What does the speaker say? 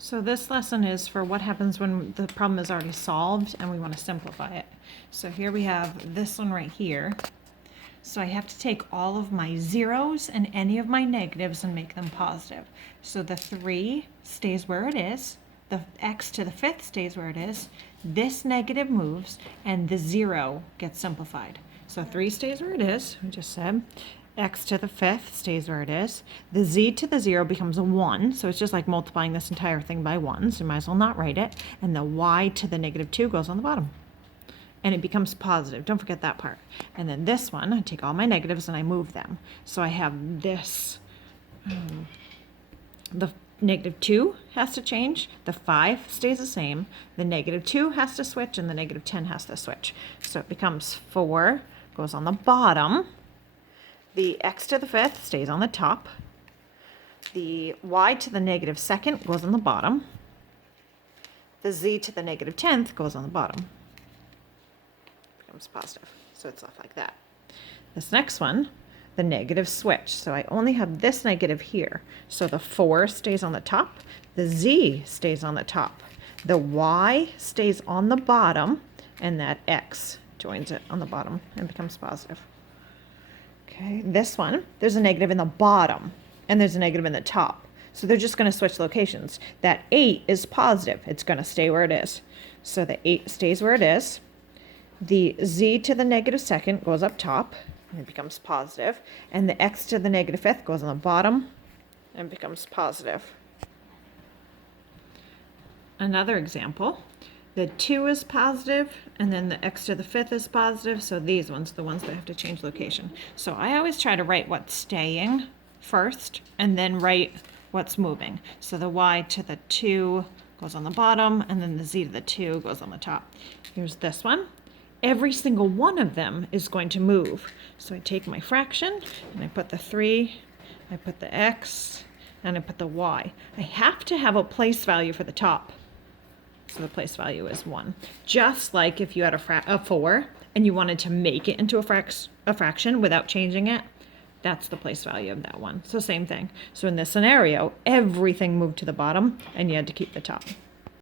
So this lesson is for what happens when the problem is already solved and we want to simplify it. So here we have this one right here. So I have to take all of my zeros and any of my negatives and make them positive. So the 3 stays where it is, the x to the 5th stays where it is, this negative moves, and the 0 gets simplified. So 3 stays where it is, we just said. X to the 5th stays where it is. The z to the 0 becomes a 1, so it's just like multiplying this entire thing by 1, so you might as well not write it. And the y to the negative 2 goes on the bottom. And it becomes positive. Don't forget that part. And then this one, I take all my negatives and I move them. So I have this. The negative 2 has to change. The 5 stays the same. The negative 2 has to switch, and the negative 10 has to switch. So it becomes 4, goes on the bottom. The x to the 5th stays on the top. The y to the negative 2nd goes on the bottom. The z to the negative 10th goes on the bottom. Becomes positive. So it's left like that. This next one, the negative switch. So I only have this negative here. So the 4 stays on the top. The z stays on the top. The y stays on the bottom. And that x joins it on the bottom and becomes positive. Okay, this one, there's a negative in the bottom and there's a negative in the top. So they're just going to switch locations. That 8 is positive. It's going to stay where it is. So the 8 stays where it is. The z to the negative 2nd goes up top and it becomes positive. And the x to the negative 5th goes on the bottom and becomes positive. Another example. The 2 is positive, and then the x to the 5th is positive, so these ones, the ones that have to change location. So I always try to write what's staying first, and then write what's moving. So the y to the 2 goes on the bottom, and then the z to the 2 goes on the top. Here's this one. Every single one of them is going to move. So I take my fraction, and I put the 3, I put the x, and I put the y. I have to have a place value for the top. So the place value is 1. Just like if you had a 4 and you wanted to make it into a fraction without changing it, that's the place value of that one. So same thing. So in this scenario, everything moved to the bottom and you had to keep the top.